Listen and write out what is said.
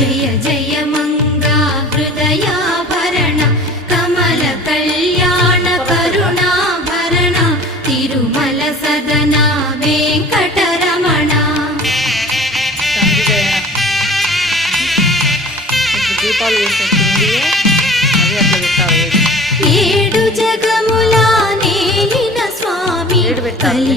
जय जय मङ्गा हृदयाभरण कमलकल्याण करुणाभरण तिरुमल सदना वेङ्कटरमणा ఏడు జగములా నేలిన స్వామి